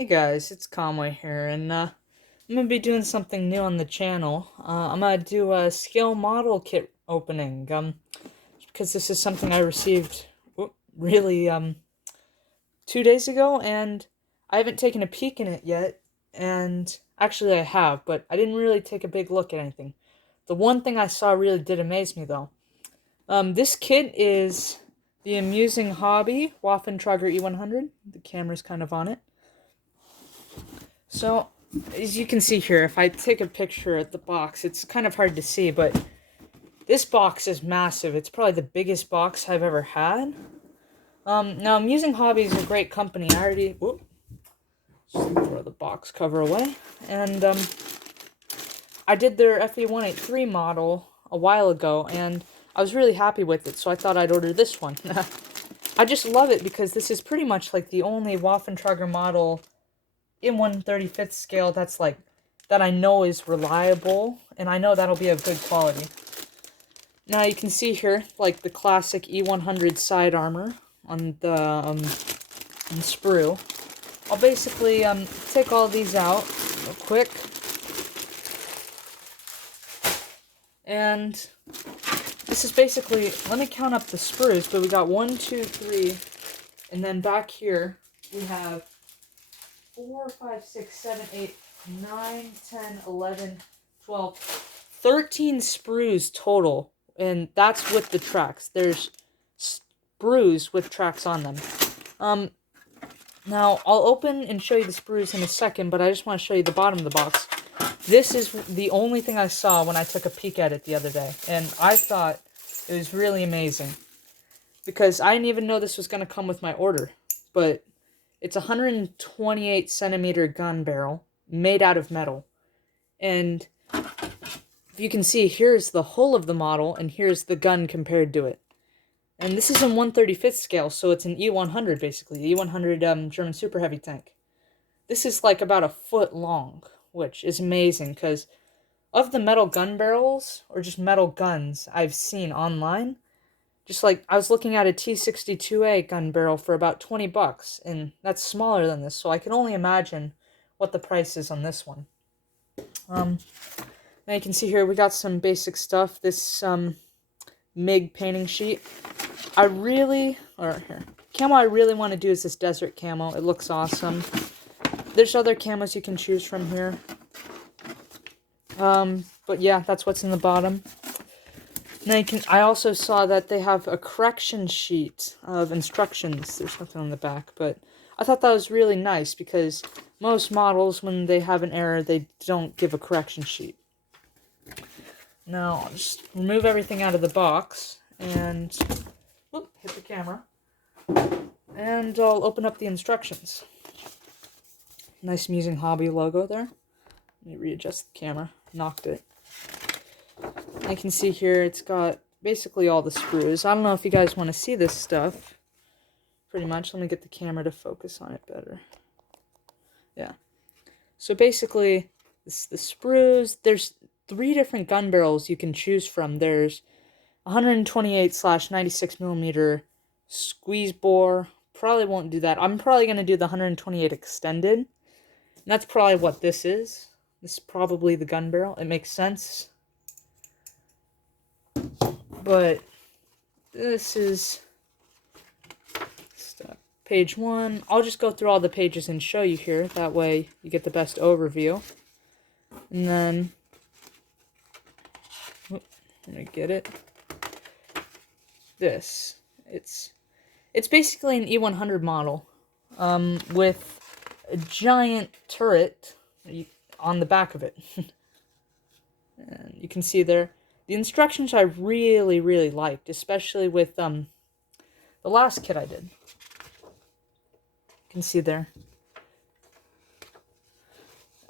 Hey guys, it's Conway here, and I'm gonna be doing something new on the channel. I'm gonna do a scale model kit opening, because this is something I received really 2 days ago, and I haven't taken a peek in it yet. And actually, I have, but I didn't really take a big look at anything. The one thing I saw really did amaze me, though. This kit is the Amusing Hobby Waffentrager E100. The camera's kind of on it. So, as you can see here, if I take a picture at the box, it's kind of hard to see, but this box is massive. It's probably the biggest box I've ever had. Now, Amusing Hobby is a great company. I already, just throw the box cover away. And, I did their FE183 model a while ago, and I was really happy with it, so I thought I'd order this one. I just love it because this is pretty much like the only Waffentrager model in 1/35th scale that I know is reliable, and I know that'll be of good quality. Now you can see here, like the classic E100 side armor on the sprue. I'll basically take all these out real quick. And this is basically, let me count up the sprues, but we got 1, 2, 3, and then back here we have 4, 5, 6, 7, 8, 9, 10, 11, 12, 13 sprues total. And that's with the tracks. There's sprues with tracks on them. Now, I'll open and show you the sprues in a second, but I just want to show you the bottom of the box. This is the only thing I saw when I took a peek at it the other day. And I thought it was really amazing. Because I didn't even know this was going to come with my order. But it's a 128 centimeter gun barrel made out of metal. And if you can see, here's the hull of the model, and here's the gun compared to it. And this is in 1/35th scale, so it's an E100 basically, the E100 German super heavy tank. This is like about a foot long, which is amazing because of the metal gun barrels, or just metal guns I've seen online, just like, I was looking at a T62A gun barrel for about 20 bucks, and that's smaller than this, so I can only imagine what the price is on this one. Now you can see here, we got some basic stuff. This, MIG painting sheet. Camo I really want to do is this desert camo. It looks awesome. There's other camos you can choose from here. But yeah, that's what's in the bottom. Now I also saw that they have a correction sheet of instructions. There's nothing on the back, but I thought that was really nice because most models, when they have an error, they don't give a correction sheet. Now, I'll just remove everything out of the box and hit the camera. And I'll open up the instructions. Nice Amusing Hobby logo there. Let me readjust the camera. Knocked it. I can see here it's got basically all the sprues. I don't know if you guys want to see this stuff. Pretty much. Let me get the camera to focus on it better. Yeah. So basically, this the sprues. There's 3 different gun barrels you can choose from. There's 128/96 millimeter squeeze bore. Probably won't do that. I'm probably going to do the 128 extended. And that's probably what this is. This is probably the gun barrel. It makes sense. But this is page 1. I'll just go through all the pages and show you here. That way you get the best overview. And then, let me get it. This. It's basically an E100 model with a giant turret on the back of it. And you can see there. The instructions I really, really liked, especially with the last kit I did. You can see there.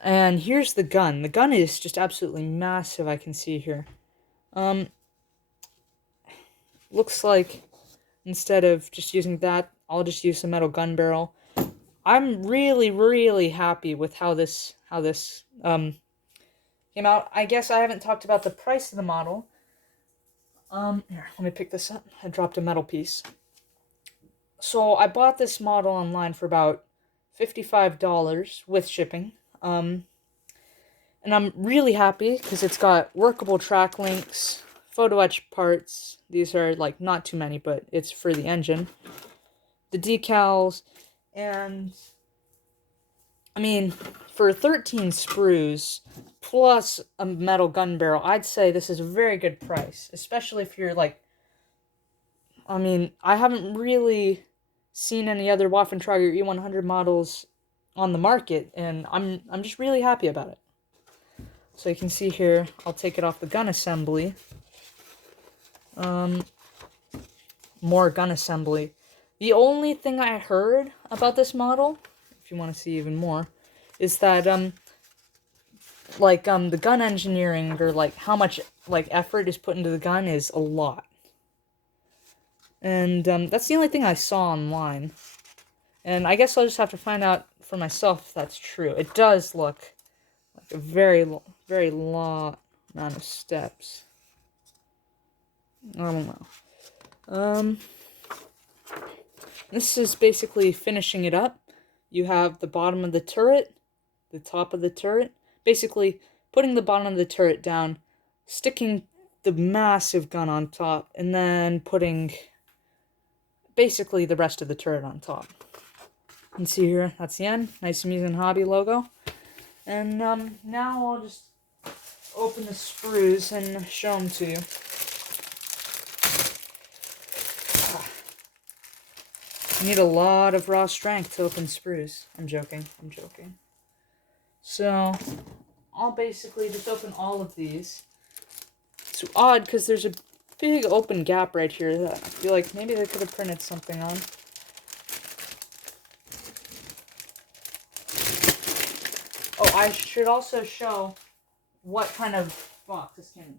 And here's the gun. The gun is just absolutely massive, I can see here. Looks like instead of just using that, I'll just use the metal gun barrel. I'm really, really happy with how this came out. I guess I haven't talked about the price of the model. Here, let me pick this up. I dropped a metal piece. So I bought this model online for about $55 with shipping. And I'm really happy because it's got workable track links, photo etch parts. These are like not too many, but it's for the engine. The decals, and I mean, for 13 sprues plus a metal gun barrel, I'd say this is a very good price, especially if you're like, I mean, I haven't really seen any other Waffentrager E100 models on the market, and I'm just really happy about it. So you can see here, I'll take it off the gun assembly. More gun assembly. The only thing I heard about this model, if you want to see even more, is that the gun engineering, or like how much like effort is put into the gun, is a lot. And that's the only thing I saw online. And I guess I'll just have to find out for myself if that's true. It does look like a very long amount of steps. I don't know. This is basically finishing it up. You have the bottom of the turret, the top of the turret, basically putting the bottom of the turret down, sticking the massive gun on top, and then putting basically the rest of the turret on top. You can see here, that's the end. Nice Amusing Hobby logo. And now I'll just open the sprues and show them to you. You need a lot of raw strength to open sprues. I'm joking. So, I'll basically just open all of these. It's odd because there's a big open gap right here that I feel like maybe they could have printed something on. Oh, I should also show what kind of box this came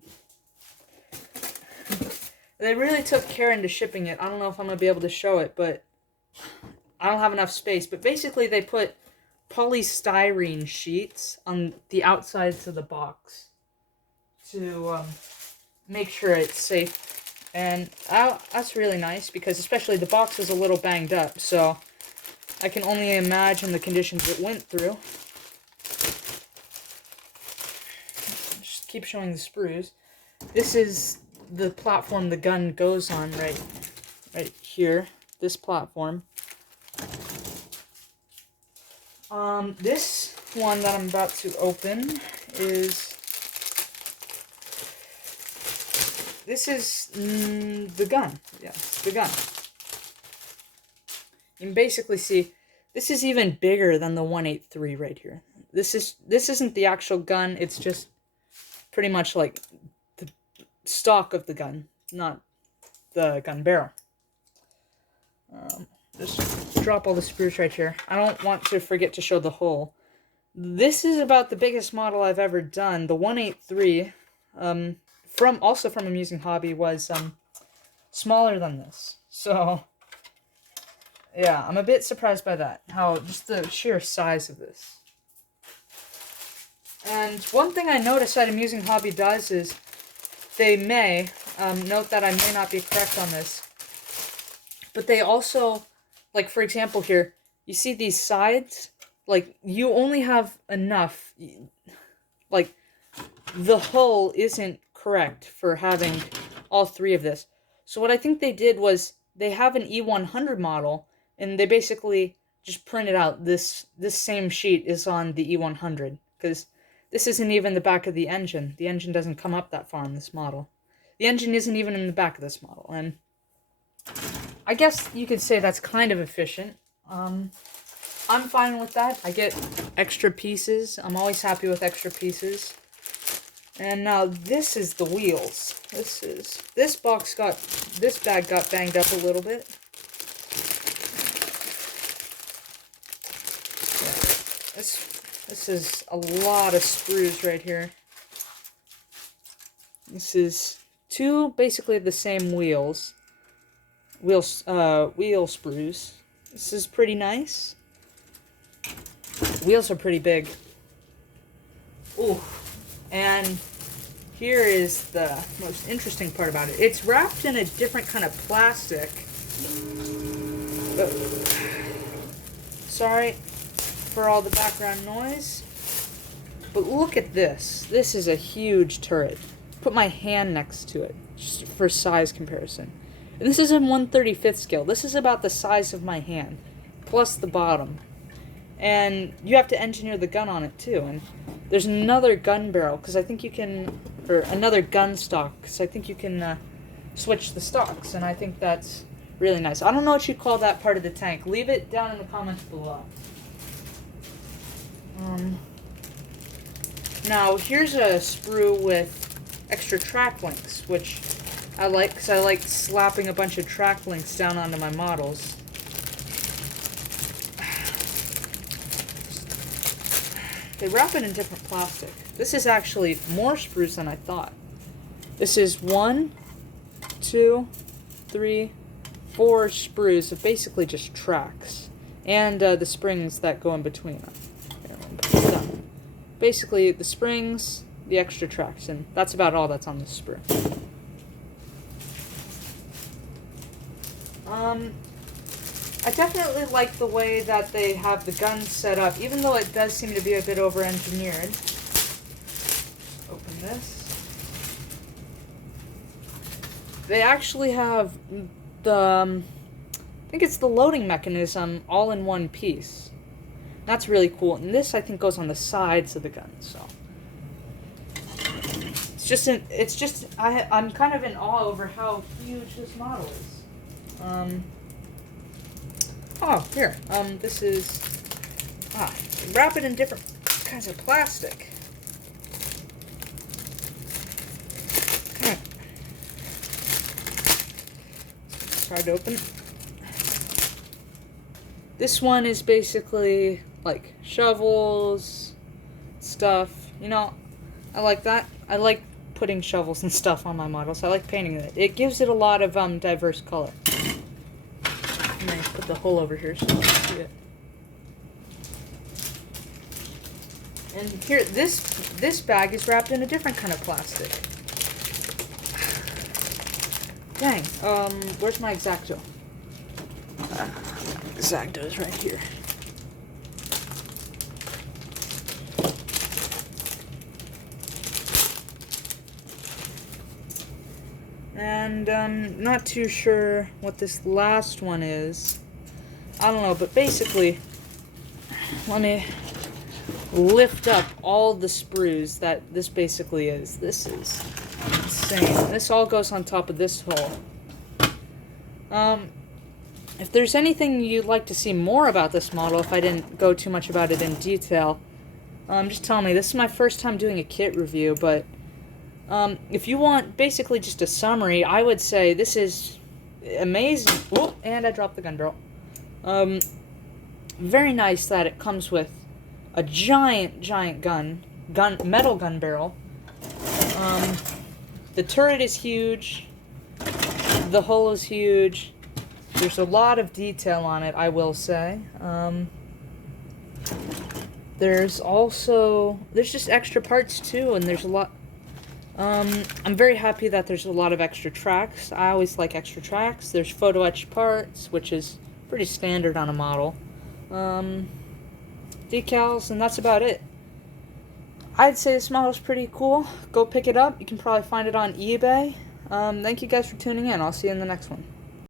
in. They really took care into shipping it. I don't know if I'm going to be able to show it, but I don't have enough space. But basically they put polystyrene sheets on the outsides of the box to make sure it's safe. And that's really nice because especially the box is a little banged up. So I can only imagine the conditions it went through. Just keep showing the sprues. This is the platform the gun goes on right here. This platform. This one that I'm about to open is, this is the gun. Yes, the gun. You can basically see, this is even bigger than the 183 right here. This isn't the actual gun, it's just pretty much like the stock of the gun, not the gun barrel. Just drop all the sprues right here. I don't want to forget to show the hole. This is about the biggest model I've ever done. The 183, also from Amusing Hobby, was smaller than this. So, yeah, I'm a bit surprised by that. How just the sheer size of this. And one thing I noticed that Amusing Hobby does is they may, note that I may not be correct on this, but they also, like for example here, you see these sides? Like, you only have enough, like, the hull isn't correct for having all three of this. So what I think they did was, they have an E100 model, and they basically just printed out this same sheet is on the E100, because this isn't even the back of the engine. The engine doesn't come up that far in this model. The engine isn't even in the back of this model, and I guess you could say that's kind of efficient. I'm fine with that. I get extra pieces. I'm always happy with extra pieces. And now this is the wheels. This bag got banged up a little bit. Yeah, this is a lot of sprues right here. This is two basically the same wheels. Wheel sprues. This is pretty nice. Wheels are pretty big. Ooh. And here is the most interesting part about it. It's wrapped in a different kind of plastic. Sorry. for all the background noise. But look at this. This is a huge turret. Put my hand next to it, just for size comparison. And this is in 1/35th scale. This is about the size of my hand, plus the bottom. And you have to engineer the gun on it too. And there's another gun barrel, because I think you can, or another gun stock, because I think you can switch the stocks. And I think that's really nice. I don't know what you call that part of the tank. Leave it down in the comments below. Now, here's a sprue with extra track links, which I like because I like slapping a bunch of track links down onto my models. They wrap it in different plastic. This is actually more sprues than I thought. This is 1, 2, 3, 4 sprues of basically just tracks. And the springs that go in between them. Basically, the springs, the extra tracks, and that's about all that's on this sprue. I definitely like the way that they have the gun set up, even though it does seem to be a bit over-engineered. Open this. They actually have the, I think it's the loading mechanism all in one piece. That's really cool. And this, I think, goes on the sides of the gun, so. I'm kind of in awe over how huge this model is. Here. This is, wrap it in different kinds of plastic. It's hard to open. This one is basically like shovels, stuff. You know, I like that. I like putting shovels and stuff on my models. I like painting it. It gives it a lot of diverse color. I'm gonna put the hole over here so you can see it. And here, this bag is wrapped in a different kind of plastic. Dang. Where's my X-Acto? X-Acto is right here. And I'm not too sure what this last one is. I don't know, but basically, let me lift up all the sprues that this basically is. This is insane. This all goes on top of this hole. If there's anything you'd like to see more about this model, if I didn't go too much about it in detail, just tell me. This is my first time doing a kit review, but if you want basically just a summary, I would say this is amazing. Oh, and I dropped the gun barrel. Very nice that it comes with a giant metal gun barrel. The turret is huge. The hull is huge. There's a lot of detail on it, I will say. There's just extra parts too, and there's a lot. I'm very happy that there's a lot of extra tracks. I always like extra tracks. There's photo etch parts, which is pretty standard on a model. Decals, and that's about it. I'd say this model's pretty cool. Go pick it up. You can probably find it on eBay. Thank you guys for tuning in. I'll see you in the next one.